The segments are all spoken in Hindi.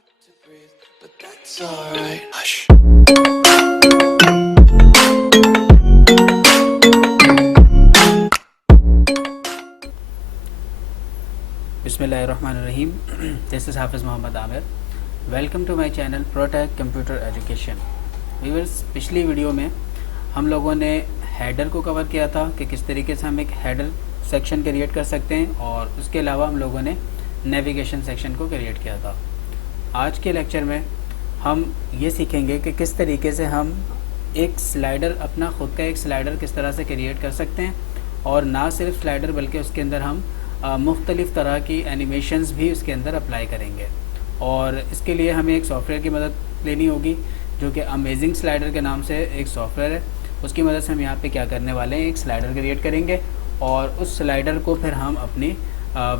to breathe, but that's alright. Hush. Bismillahirrahmanirrahim. This is Hafiz Mohammed Amir. Welcome to my channel Protech computer education. Viewers, पिछली वीडियो में हम लोगों ने हेडर को कवर किया था कि किस तरीके से हम एक हेडर सेक्शन क्रिएट कर सकते हैं, और उसके अलावा हम लोगों ने नेविगेशन सेक्शन को क्रिएट किया था। आज के लेक्चर में हम ये सीखेंगे कि किस तरीके से हम एक स्लाइडर, अपना ख़ुद का एक स्लाइडर किस तरह से क्रिएट कर सकते हैं, और ना सिर्फ स्लाइडर बल्कि उसके अंदर हम मुख्तलिफ़ तरह की एनिमेशंस भी उसके अंदर अप्लाई करेंगे। और इसके लिए हमें एक सॉफ्टवेयर की मदद लेनी होगी जो कि अमेजिंग स्लाइडर के नाम से एक सॉफ्टवेयर है। उसकी मदद से हम यहाँ पे क्या करने वाले हैं, एक स्लाइडर क्रिएट करेंगे और उस स्लाइडर को फिर हम अपनी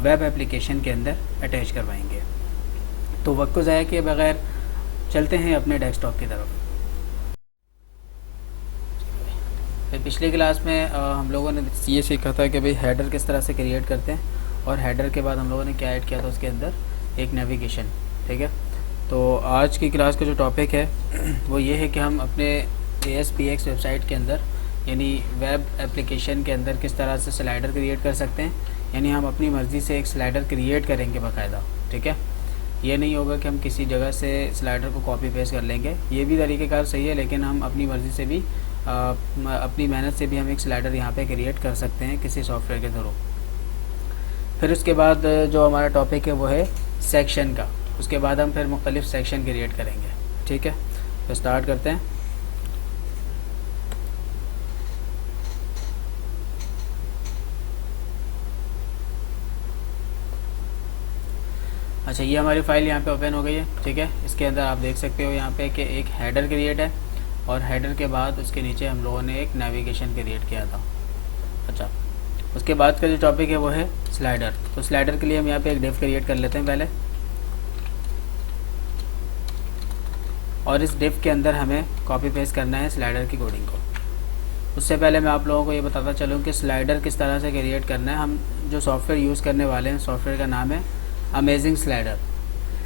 वेब एप्लीकेशन के अंदर अटैच करवाएंगे। तो वक्त को ज़ाया किए बगैर चलते हैं अपने डेस्कटॉप की तरफ। फिर पिछली क्लास में हम लोगों ने ये सीखा था कि भाई हेडर किस तरह से क्रिएट करते हैं, और हेडर के बाद हम लोगों ने क्या ऐड किया था उसके अंदर, एक नेविगेशन। ठीक है, तो आज की क्लास का जो टॉपिक है वो ये है कि हम अपने ASPX वेबसाइट के अंदर, यानी वेब एप्लीकेशन के अंदर किस तरह से स्लाइडर क्रिएट कर सकते हैं। यानी हम अपनी मर्ज़ी से एक स्लाइडर क्रिएट करेंगे बाकायदा। ठीक है, ये नहीं होगा कि हम किसी जगह से स्लाइडर को कॉपी पेस्ट कर लेंगे। ये भी तरीक़ेकार सही है, लेकिन हम अपनी मर्ज़ी से भी अपनी मेहनत से भी हम एक स्लाइडर यहाँ पे क्रिएट कर सकते हैं किसी सॉफ्टवेयर के थ्रू। फिर उसके बाद जो हमारा टॉपिक है वो है सेक्शन का। उसके बाद हम फिर मुख्तलिफ सेक्शन क्रिएट करेंगे। ठीक है, तो स्टार्ट करते हैं। अच्छा, ये हमारी फ़ाइल यहाँ पे ओपन हो गई है। ठीक है, इसके अंदर आप देख सकते हो यहाँ पे कि एक हेडर क्रिएट है, और हेडर के बाद उसके नीचे हम लोगों ने एक नेविगेशन क्रिएट किया था। अच्छा, उसके बाद का जो टॉपिक है वो है स्लाइडर। तो स्लाइडर के लिए हम यहाँ पे एक डिव क्रिएट कर लेते हैं पहले, और इस डिव के अंदर हमें कॉपी पेस्ट करना है स्लाइडर की कोडिंग को। उससे पहले मैं आप लोगों को ये बताता चलूँ कि स्लाइडर किस तरह से क्रिएट करना है। हम जो सॉफ्टवेयर यूज़ करने वाले हैं, सॉफ्टवेयर का नाम है अमेजिंग स्लाइडर।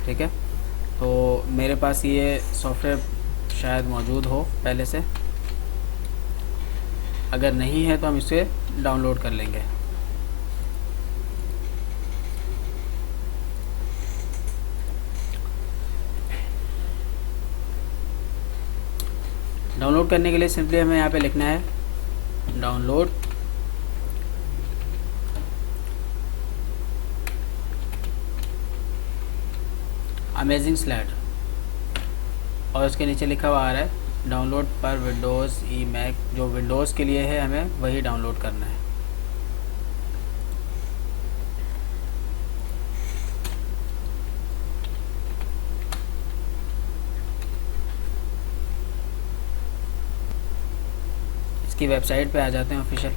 ठीक है, तो मेरे पास ये सॉफ्टवेयर शायद मौजूद हो पहले से, अगर नहीं है तो हम इसे डाउनलोड कर लेंगे। डाउनलोड करने के लिए सिंपली हमें यहाँ पे लिखना है डाउनलोड अमेजिंग स्लाइडर, और उसके नीचे लिखा हुआ आ रहा है डाउनलोड पर विंडोज़ ई मैक। जो विंडोज़ के लिए है हमें वही डाउनलोड करना है। इसकी वेबसाइट पे आ जाते हैं ऑफिशियल,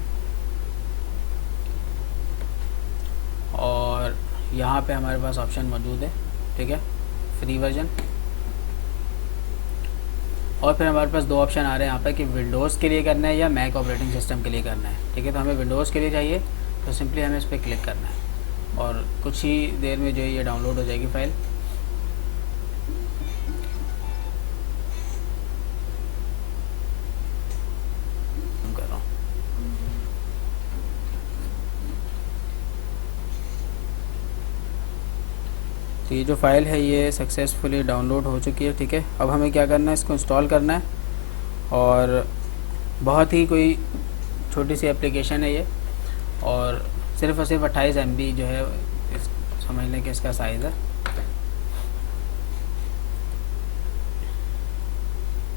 और यहाँ पे हमारे पास ऑप्शन मौजूद है। ठीक है, फ्री वर्जन, और फिर हमारे पास दो ऑप्शन आ रहे हैं यहाँ पे कि विंडोज़ के लिए करना है या मैक ऑपरेटिंग सिस्टम के लिए करना है। ठीक है, तो हमें विंडोज़ के लिए चाहिए, तो सिंपली हमें इस पर क्लिक करना है, और कुछ ही देर में जो है ये डाउनलोड हो जाएगी फ़ाइल। कर रहा हूँ। तो ये जो फ़ाइल है ये सक्सेसफुली डाउनलोड हो चुकी है। ठीक है, अब हमें क्या करना है, इसको इंस्टॉल करना है, और बहुत ही कोई छोटी सी एप्लीकेशन है ये, और सिर्फ़ और सिर्फ 28 MB जो है इस समझ लें कि इसका साइज़ है।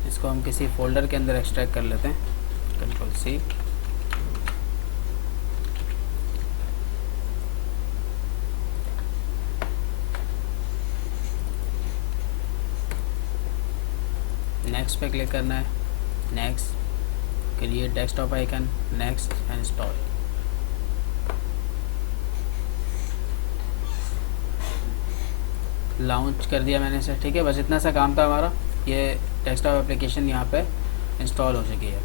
इसको हम किसी फ़ोल्डर के अंदर एक्सट्रैक्ट कर लेते हैं, Ctrl+C। नेक्स्ट पे क्लिक करना है, next, create desktop icon, next, install. Launch कर दिया मैंने इसे। ठीक है, बस इतना सा काम था हमारा। ये डेस्कटॉप एप्लीकेशन यहाँ पे इंस्टॉल हो चुकी है।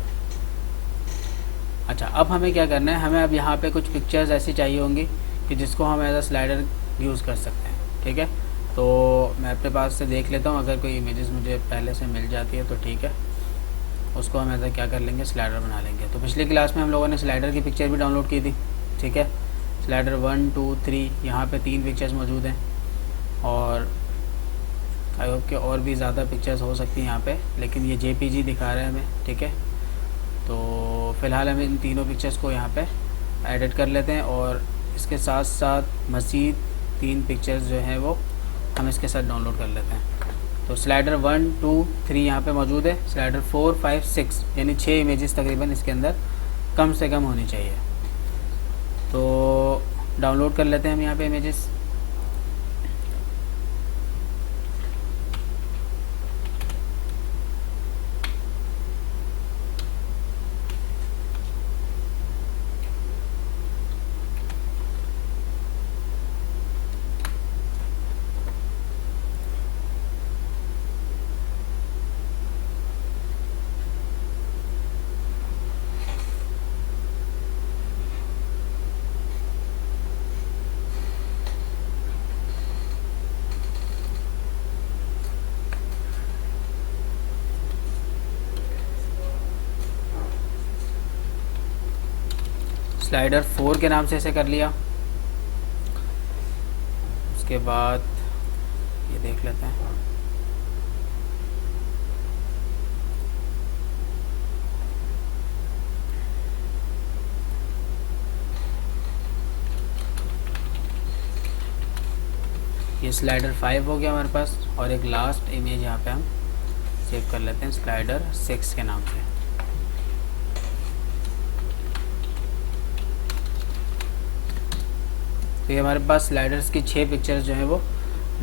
अच्छा, अब हमें क्या करना है, हमें अब यहाँ पे कुछ पिक्चर्स ऐसी चाहिए होंगी कि जिसको हम एज अ स्लाइडर यूज़ कर सकते हैं। ठीक है, तो मैं अपने पास से देख लेता हूँ, अगर कोई इमेजेस मुझे पहले से मिल जाती है तो ठीक है, उसको हम ऐसा क्या कर लेंगे, स्लाइडर बना लेंगे। तो पिछली क्लास में हम लोगों ने स्लाइडर की पिक्चर भी डाउनलोड की थी, ठीक है। स्लाइडर 1 2 3 यहाँ पे 3 पिक्चर्स मौजूद हैं, और आई होप कि और भी ज़्यादा पिक्चर्स हो सकती हैं यहाँ पे, लेकिन ये JPG दिखा रहा है हमें, ठीक है। तो फ़िलहाल हम इन तीनों पिक्चर्स को यहाँ पे एडिट कर लेते हैं, और इसके साथ साथ मज़ीद 3 पिक्चर्स जो हैं वो हम इसके साथ डाउनलोड कर लेते हैं। तो स्लाइडर 1 2 3 यहाँ पे मौजूद है, स्लाइडर 4 5 6 यानी 6 इमेजेस तकरीबन इसके अंदर कम से कम होनी चाहिए। तो डाउनलोड कर लेते हैं हम यहाँ पे इमेजेस। स्लाइडर 4 के नाम से इसे कर लिया। उसके बाद ये देख लेते हैं, ये स्लाइडर 5 हो गया हमारे पास, और एक लास्ट इमेज यहाँ पे हम सेव कर लेते हैं स्लाइडर 6 के नाम से। तो ये हमारे पास स्लाइडर्स की 6 पिक्चर्स जो हैं वो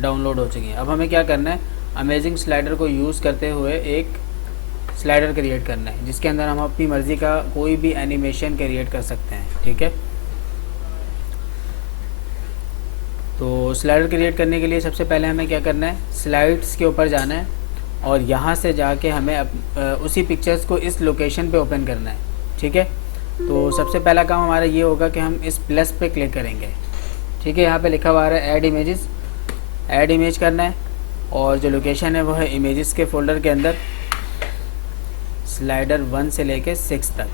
डाउनलोड हो चुकी हैं। अब हमें क्या करना है, अमेजिंग स्लाइडर को यूज़ करते हुए एक स्लाइडर क्रिएट करना है, जिसके अंदर हम अपनी मर्ज़ी का कोई भी एनिमेशन क्रिएट कर सकते हैं, ठीक है। तो स्लाइडर क्रिएट करने के लिए सबसे पहले हमें क्या करना है, स्लाइड्स के ऊपर जाना है, और यहाँ से जाके हमें उसी पिक्चर्स को इस लोकेशन पे ओपन करना है, ठीक है। तो सबसे पहला काम हमारा ये होगा कि हम इस प्लस पे क्लिक करेंगे, ठीक है। यहाँ पे लिखा हुआ है ऐड इमेजेस, ऐड इमेज करना है, और जो लोकेशन है वो है इमेजेस के फोल्डर के अंदर स्लाइडर 1 से लेके 6 तक।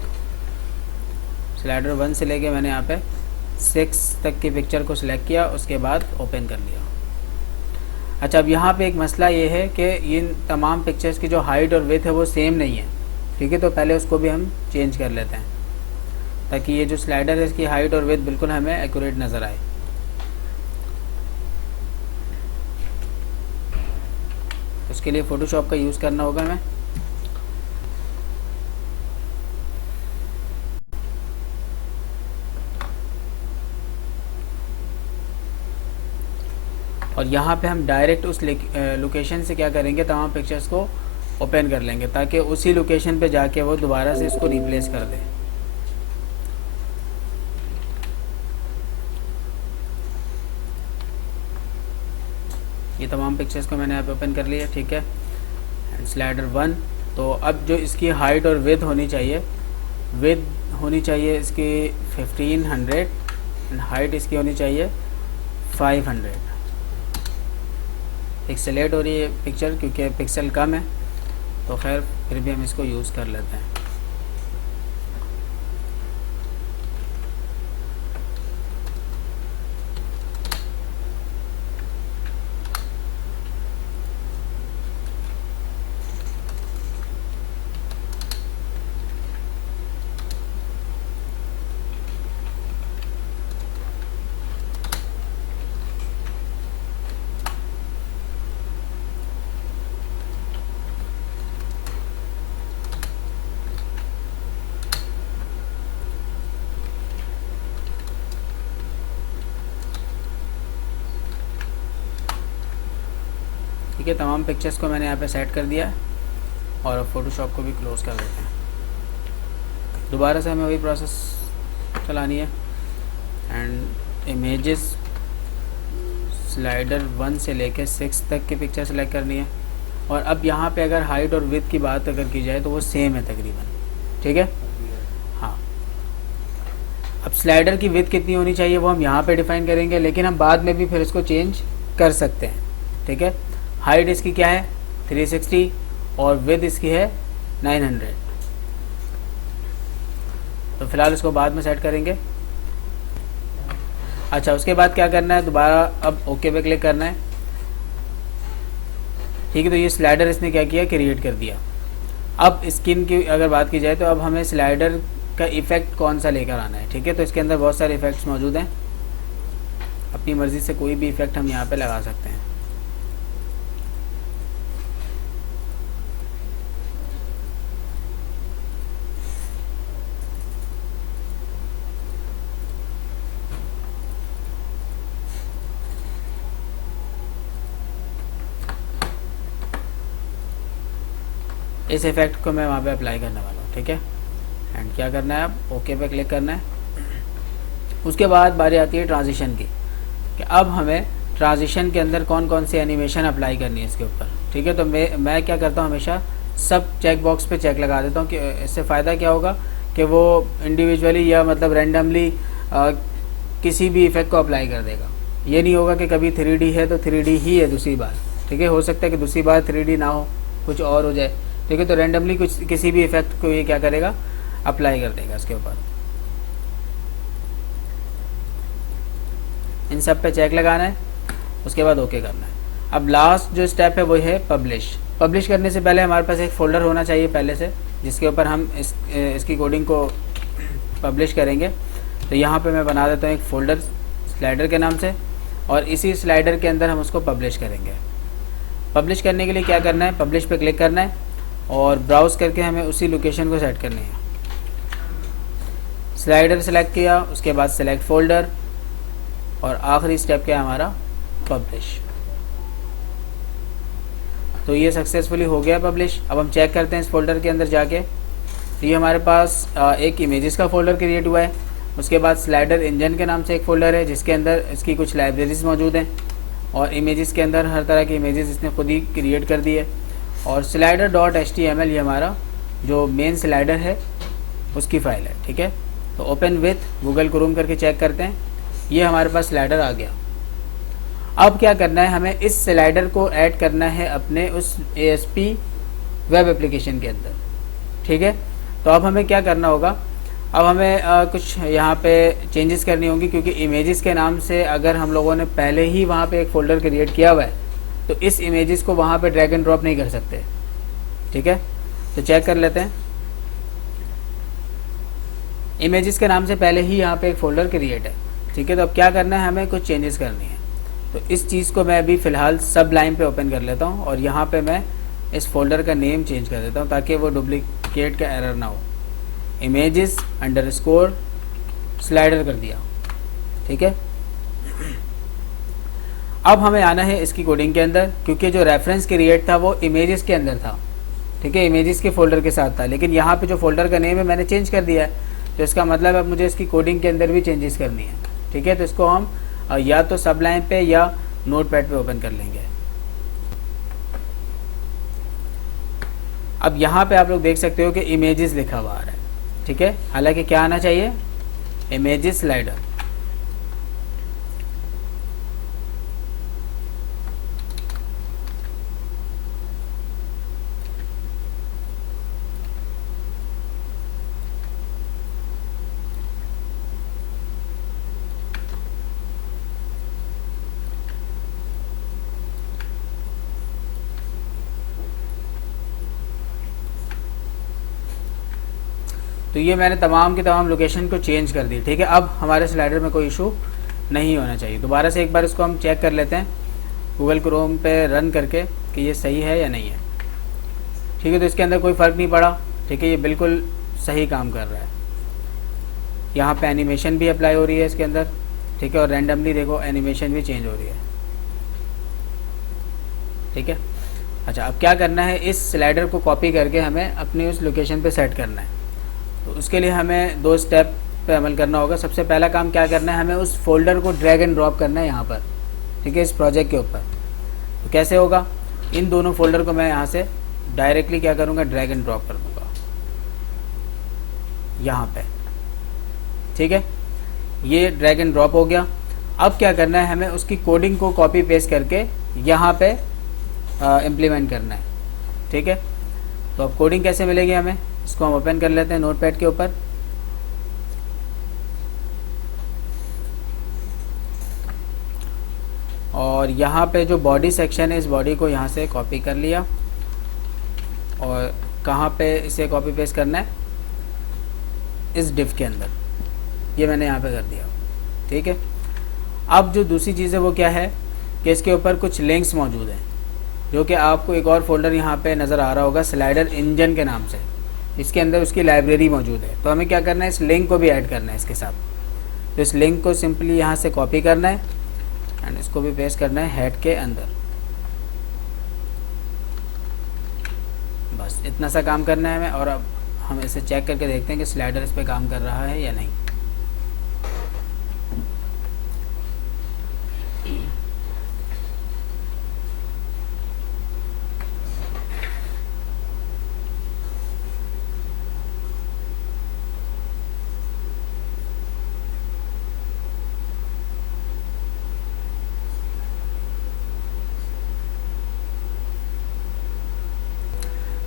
स्लाइडर 1 से लेके मैंने यहाँ पे 6 तक की पिक्चर को सिलेक्ट किया, उसके बाद ओपन कर लिया। अच्छा, अब यहाँ पे एक मसला ये है कि इन तमाम पिक्चर्स की जो हाइट और विड्थ है वो सेम नहीं है, ठीक है। तो पहले उसको भी हम चेंज कर लेते हैं, ताकि ये जो स्लाइडर है इसकी हाइट और विड्थ बिल्कुल हमें एक्यूरेट नज़र आए। उसके लिए फ़ोटोशॉप का यूज़ करना होगा हमें। और यहाँ पे हम डायरेक्ट उस लोकेशन से क्या करेंगे, तमाम पिक्चर्स को ओपन कर लेंगे, ताकि उसी लोकेशन पे जाके वो दोबारा से इसको रिप्लेस कर दे। ये तमाम पिक्चर्स को मैंने यहाँ पे ओपन कर लिया, ठीक है। एंड स्लाइडर 1, तो अब जो इसकी हाइट और विड्थ होनी चाहिए, इसकी 1500 एंड हाइट इसकी होनी चाहिए 500। पिक्सेलेट हो रही है पिक्चर क्योंकि पिक्सल कम है, तो खैर फिर भी हम इसको यूज़ कर लेते हैं। ठीक है, तमाम पिक्चर्स को मैंने यहाँ पे सेट कर दिया, और फ़ोटोशॉप को भी क्लोज़ कर देते हैं। दोबारा से हमें वही प्रोसेस चलानी है, एंड इमेजेस स्लाइडर 1 से लेकर 6 तक की पिक्चर सेलेक्ट करनी है। और अब यहाँ पे अगर हाइट और विड्थ की बात अगर की जाए तो वो सेम है तकरीबन, ठीक है। हाँ, अब स्लाइडर की विड्थ कितनी होनी चाहिए वो हम यहाँ पे डिफ़ाइन करेंगे, लेकिन हम बाद में भी फिर इसको चेंज कर सकते हैं, ठीक है। हाइट इसकी क्या है 360 और विड्थ इसकी है 900। तो फिलहाल इसको बाद में सेट करेंगे। अच्छा, उसके बाद क्या करना है, दोबारा अब ओके पे क्लिक करना है। ठीक है, तो ये स्लाइडर इसने क्या किया, क्रिएट कर दिया। अब स्किन की अगर बात की जाए तो अब हमें स्लाइडर का इफ़ेक्ट कौन सा लेकर आना है। ठीक है, तो इसके अंदर बहुत सारे इफ़ेक्ट्स मौजूद हैं, अपनी मर्ज़ी से कोई भी इफ़ेक्ट हम यहाँ पे लगा सकते हैं। इस इफ़ेक्ट को मैं वहाँ पे अप्लाई करने वाला हूँ। ठीक है, एंड क्या करना है, अब ओके पे क्लिक करना है। उसके बाद बारी आती है ट्रांजिशन की, कि अब हमें ट्रांजिशन के अंदर कौन कौन सी एनिमेशन अप्लाई करनी है इसके ऊपर। ठीक है, तो मैं क्या करता हूँ, हमेशा सब चेक बॉक्स पे चेक लगा देता हूँ कि इससे फ़ायदा क्या होगा कि वो इंडिविजुअली या मतलब रैंडमली किसी भी इफ़ेक्ट को अप्लाई कर देगा। ये नहीं होगा कि कभी 3D है तो 3D ही है दूसरी बार। ठीक है, हो सकता है कि दूसरी बार 3D ना हो, कुछ और हो जाए। ठीक है, तो रैंडमली कुछ किसी भी इफ़ेक्ट को ये क्या करेगा, अप्लाई कर देगा इसके ऊपर। इन सब पे चेक लगाना है, उसके बाद ओके करना है। अब लास्ट जो स्टेप है वो है पब्लिश। पब्लिश करने से पहले हमारे पास एक फ़ोल्डर होना चाहिए पहले से, जिसके ऊपर हम इसकी कोडिंग को पब्लिश करेंगे। तो यहाँ पे मैं बना देता हूँ एक फ़ोल्डर स्लाइडर के नाम से, और इसी स्लाइडर के अंदर हम उसको पब्लिश करेंगे। पब्लिश करने के लिए क्या करना है, पब्लिश पे क्लिक करना है और ब्राउज़ करके हमें उसी लोकेशन को सेट करनी है। स्लाइडर सेलेक्ट किया, उसके बाद सेलेक्ट फ़ोल्डर, और आखिरी स्टेप क्या है हमारा, पब्लिश। तो ये सक्सेसफुली हो गया पब्लिश। अब हम चेक करते हैं इस फोल्डर के अंदर जाके, तो ये हमारे पास एक इमेजेस का फ़ोल्डर क्रिएट हुआ है। उसके बाद स्लाइडर इंजन के नाम से एक फ़ोल्डर है, जिसके अंदर इसकी कुछ लाइब्रेरीज मौजूद हैं, और इमेजेस के अंदर हर तरह की इमेजेस इसने खुद ही क्रिएट कर दी है। और slider.html ये हमारा जो मेन स्लाइडर है उसकी फ़ाइल है। ठीक है, तो ओपन विथ गूगल क्रोम करके चेक करते हैं, ये हमारे पास स्लाइडर आ गया। अब क्या करना है, हमें इस स्लाइडर को ऐड करना है अपने उस ASP वेब एप्लीकेशन के अंदर। ठीक है, तो अब हमें क्या करना होगा, अब हमें कुछ यहाँ पे चेंजेस करनी होंगी, क्योंकि इमेजेस के नाम से अगर हम लोगों ने पहले ही वहाँ पे एक फ़ोल्डर क्रिएट किया हुआ है तो इस इमेजेस को वहाँ पे ड्रैग एंड ड्रॉप नहीं कर सकते। ठीक है, तो चेक कर लेते हैं। इमेजेस के नाम से पहले ही यहाँ पे एक फ़ोल्डर क्रिएट है। ठीक है, तो अब क्या करना है, हमें कुछ चेंजेस करनी है। तो इस चीज़ को मैं अभी फ़िलहाल सब लाइन पे ओपन कर लेता हूँ, और यहाँ पे मैं इस फोल्डर का नेम चेंज कर देता हूँ ताकि वो डुप्लीकेट का एरर ना हो। इमेजेस अंडरस्कोर स्लाइडर कर दिया। ठीक है, अब हमें आना है इसकी कोडिंग के अंदर, क्योंकि जो रेफरेंस क्रिएट था वो इमेजेस के अंदर था। ठीक है, इमेजेस के फ़ोल्डर के साथ था, लेकिन यहाँ पे जो फोल्डर का नेम है मैंने चेंज कर दिया है, तो इसका मतलब अब मुझे इसकी कोडिंग के अंदर भी चेंजेस करनी है। ठीक है, तो इसको हम या तो सब लाइन पे या नोटपैड पे ओपन कर लेंगे। अब यहाँ पे आप लोग देख सकते हो कि इमेजेस लिखा हुआ आ रहा है। ठीक है, हालांकि क्या आना चाहिए, इमेजेस स्लाइडर। तो ये मैंने तमाम की तमाम लोकेशन को चेंज कर दी। ठीक है, अब हमारे स्लाइडर में कोई इशू नहीं होना चाहिए। दोबारा से एक बार इसको हम चेक कर लेते हैं गूगल क्रोम पे रन करके कि ये सही है या नहीं है। ठीक है, तो इसके अंदर कोई फ़र्क नहीं पड़ा। ठीक है, ये बिल्कुल सही काम कर रहा है। यहाँ पे एनिमेशन भी अप्लाई हो रही है इसके अंदर। ठीक है, और रैंडमली देखो एनिमेशन भी चेंज हो रही है। ठीक है, अच्छा, अब क्या करना है, इस स्लाइडर को कॉपी करके हमें अपनी उस लोकेशन पे सेट करना है। तो उसके लिए हमें 2 स्टेप पे अमल करना होगा। सबसे पहला काम क्या करना है, हमें उस फोल्डर को ड्रैग एंड ड्रॉप करना है यहाँ पर। ठीक है, इस प्रोजेक्ट के ऊपर। तो कैसे होगा, इन दोनों फोल्डर को मैं यहाँ से डायरेक्टली क्या करूँगा, ड्रैग एंड ड्रॉप कर दूँगा यहाँ पे। ठीक है, ये ड्रैग एंड ड्रॉप हो गया। अब क्या करना है, हमें उसकी कोडिंग को कॉपी पेस्ट करके यहाँ पे इम्प्लीमेंट करना है। ठीक है, तो अब कोडिंग कैसे मिलेगी हमें, इसको हम ओपन कर लेते हैं नोटपैड के ऊपर। और यहाँ पे जो बॉडी सेक्शन है, इस बॉडी को यहाँ से कॉपी कर लिया और कहाँ पे इसे कॉपी पेस्ट करना है, इस डिव के अंदर, ये मैंने यहाँ पे कर दिया। ठीक है, अब जो दूसरी चीज़ है वो क्या है कि इसके ऊपर कुछ लिंक्स मौजूद हैं, जो कि आपको एक और फोल्डर यहाँ पे नज़र आ रहा होगा स्लाइडर इंजन के नाम से, इसके अंदर उसकी लाइब्रेरी मौजूद है। तो हमें क्या करना है, इस लिंक को भी ऐड करना है इसके साथ। तो इस लिंक को सिंपली यहाँ से कॉपी करना है एंड इसको भी पेस्ट करना है हेड के अंदर। बस इतना सा काम करना है हमें। और अब हम इसे चेक करके देखते हैं कि स्लाइडर इस पर काम कर रहा है या नहीं।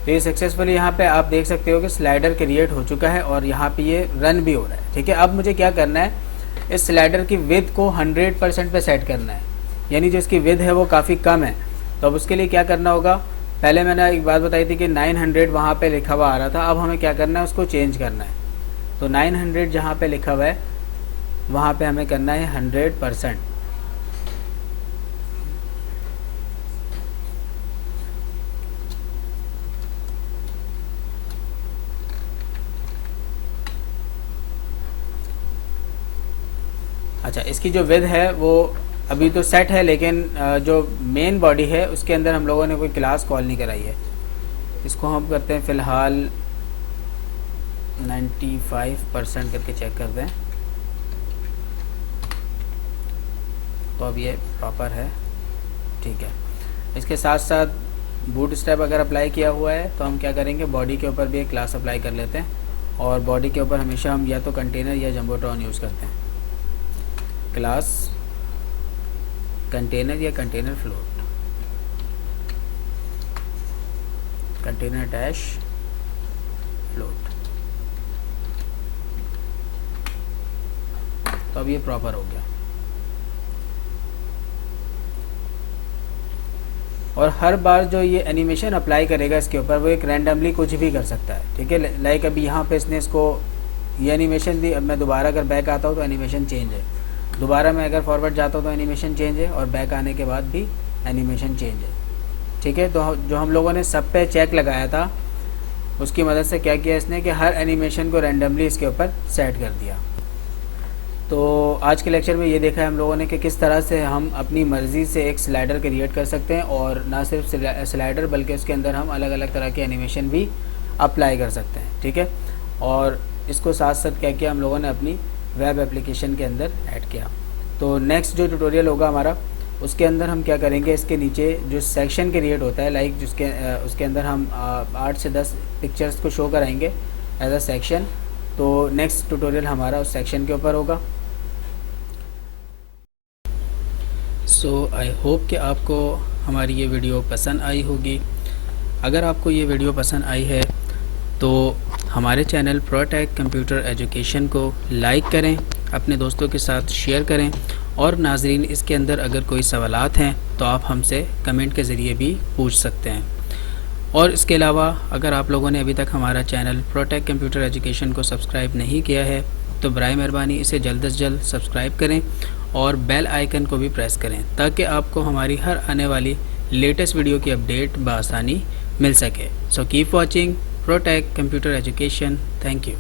तो ये सक्सेसफुली यहाँ पे आप देख सकते हो कि स्लाइडर क्रिएट हो चुका है और यहाँ पे ये रन भी हो रहा है। ठीक है, अब मुझे क्या करना है, इस स्लाइडर की विड्थ को 100% पे सेट करना है, यानी जो इसकी विड्थ है वो काफ़ी कम है। तो अब उसके लिए क्या करना होगा, पहले मैंने एक बात बताई थी कि 900 वहाँ पे लिखा हुआ आ रहा था, अब हमें क्या करना है, उसको चेंज करना है। तो 900 जहाँ पे लिखा हुआ है वहाँ पे हमें करना है 100%। अच्छा, इसकी जो विड्थ है वो अभी तो सेट है, लेकिन जो मेन बॉडी है उसके अंदर हम लोगों ने कोई क्लास कॉल नहीं कराई है। इसको हम करते हैं फ़िलहाल 95% करके चेक कर दें। तो अब ये प्रॉपर है। ठीक है, इसके साथ साथ बूटस्ट्रैप अगर अप्लाई किया हुआ है तो हम क्या करेंगे, बॉडी के ऊपर भी एक क्लास अप्लाई कर लेते हैं। और बॉडी के ऊपर हमेशा हम या तो कंटेनर या जंबोट्रॉन यूज़ करते हैं। क्लास कंटेनर या container float, container dash float. तो अब ये प्रॉपर हो गया। और हर बार जो ये एनिमेशन अप्लाई करेगा इसके ऊपर, वो एक रैंडमली कुछ भी कर सकता है। ठीक है, लाइक अभी यहाँ पे इसने इसको ये एनिमेशन दी, अब मैं दोबारा अगर बैक आता हूँ तो एनिमेशन चेंज है, दोबारा मैं अगर फॉरवर्ड जाता हूँ तो एनिमेशन चेंज है, और बैक आने के बाद भी एनिमेशन चेंज है। ठीक है, तो जो हम लोगों ने सब पे चेक लगाया था उसकी मदद से क्या किया इसने कि हर एनिमेशन को रैंडमली इसके ऊपर सेट कर दिया। तो आज के लेक्चर में ये देखा है हम लोगों ने कि किस तरह से हम अपनी मर्ज़ी से एक स्लाइडर क्रिएट कर सकते हैं, और ना सिर्फ स्लाइडर बल्कि उसके अंदर हम अलग अलग तरह के एनिमेशन भी अप्लाई कर सकते हैं। ठीक है, और इसको साथ साथ क्या किया हम लोगों ने, अपनी वेब एप्लीकेशन के अंदर ऐड किया। तो नेक्स्ट जो ट्यूटोरियल होगा हमारा, उसके अंदर हम क्या करेंगे, इसके नीचे जो सेक्शन क्रिएट होता है, लाइक जिसके उसके अंदर हम 8 से 10 पिक्चर्स को शो कराएंगे एज अ सेक्शन। तो नेक्स्ट ट्यूटोरियल हमारा उस सेक्शन के ऊपर होगा। सो आई होप कि आपको हमारी ये वीडियो पसंद आई होगी। अगर आपको ये वीडियो पसंद आई है तो हमारे चैनल प्रोटेक कंप्यूटर एजुकेशन को लाइक करें, अपने दोस्तों के साथ शेयर करें, और नाजरीन इसके अंदर अगर कोई सवालात हैं तो आप हमसे कमेंट के ज़रिए भी पूछ सकते हैं। और इसके अलावा अगर आप लोगों ने अभी तक हमारा चैनल प्रोटेक कंप्यूटर एजुकेशन को सब्सक्राइब नहीं किया है तो बराए मेहरबानी इसे जल्द से जल्द सब्सक्राइब करें और बेल आइकन को भी प्रेस करें, ताकि आपको हमारी हर आने वाली लेटेस्ट वीडियो की अपडेट बआसानी मिल सके। So keep watching protic computer education. Thank you.